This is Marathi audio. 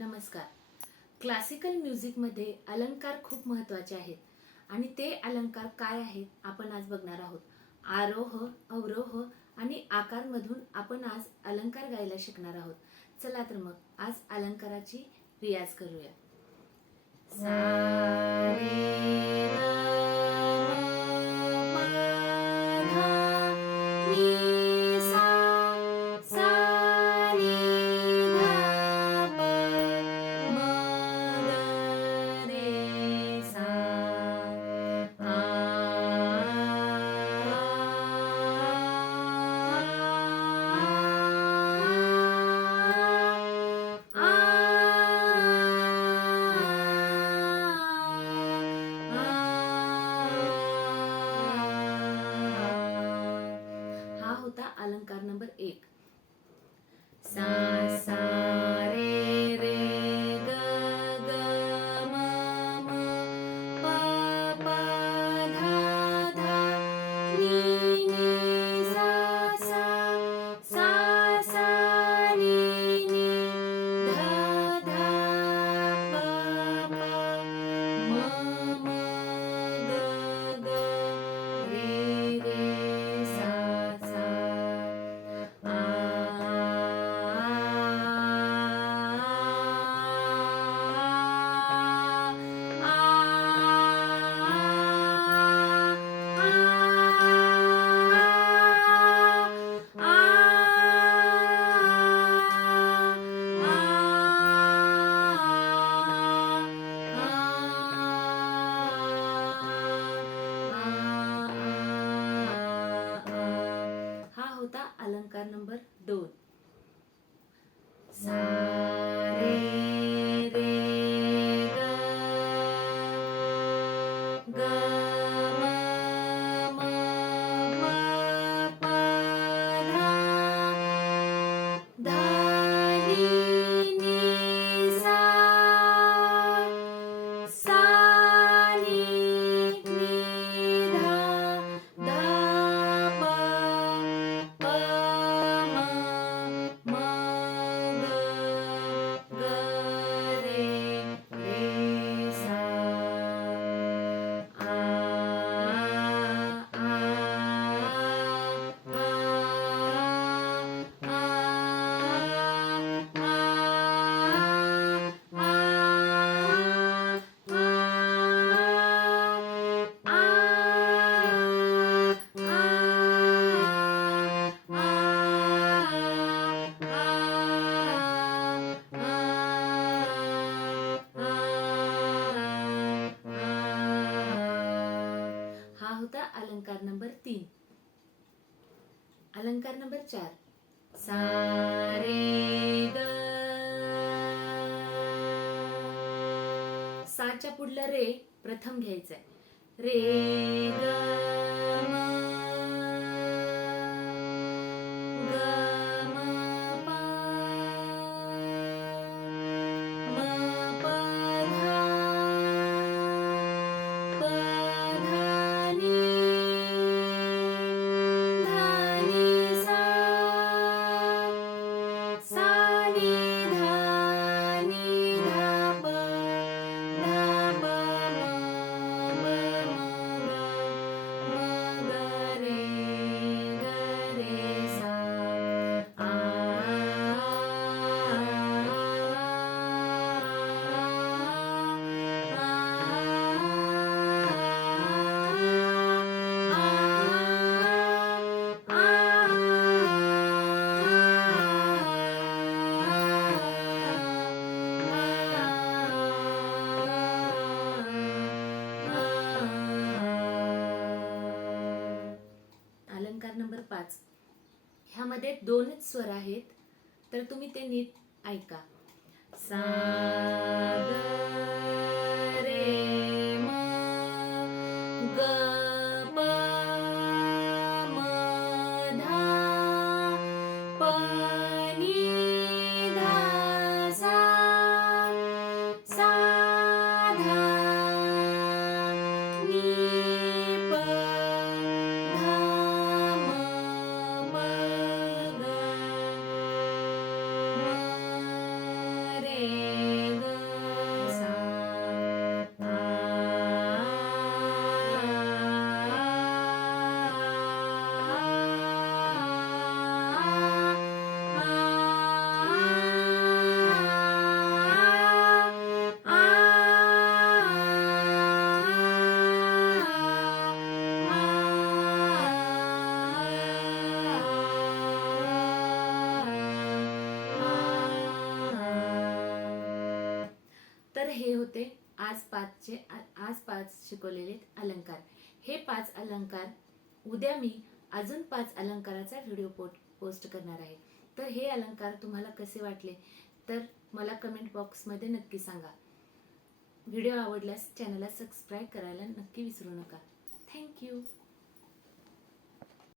नमस्कार. क्लासिकल म्युझिकमध्ये अलंकार खूप महत्त्वाचे आहेत आणि ते अलंकार काय आहेत आपण आज बघणार आहोत. आरोह, अवरोह आणि आकारमधून आपण आज अलंकार गायला शिकणार आहोत. चला तर मग आज अलंकाराची रियाज करूया. सा रे ग म प ध नी सा सा नी ध प म ग रे सा आ हा होता अलंकार नंबर 1. सा सा रे रे ग ग म म प प ध ध नी नी सा सा सा सा नी नी ध ध प प म म ग ग रे रे सा सा हा होता अलंकार नंबर 2. सा रे रे ग ग म म म प ध ध नी नी सा सा नी नी ध ध प प म म ग ग रे रे सा आ आ हा होता अलंकार नंबर 3. अलंकार नंबर 4. सा रे ग साच्या पुढलं रे प्रथम घ्यायचंय. रे ग म ग म प म प ध प ध नी ध नी सा सा नी ध नी ध प ध प म ग रे सा आ अलंकार नंबर 5. ह्यामध्ये 2च स्वर आहेत, तर तुम्ही ते नीट ऐका. सा ग रे म ग प म ध प नी ध सा सा ध नी प ध म प ग म रे हे होते आज 5 शिकवलेले अलंकार. हे 5 अलंकार उद्या मी अजून 5 अलंकाराचा व्हिडिओ पोस्ट करणार आहे. तर हे अलंकार तुम्हाला कसे वाटले तर मला कमेंट बॉक्समध्ये नक्की सांगा. व्हिडिओ आवडल्यास चॅनलला सबस्क्राईब करायला नक्की विसरू नका. थँक्यू.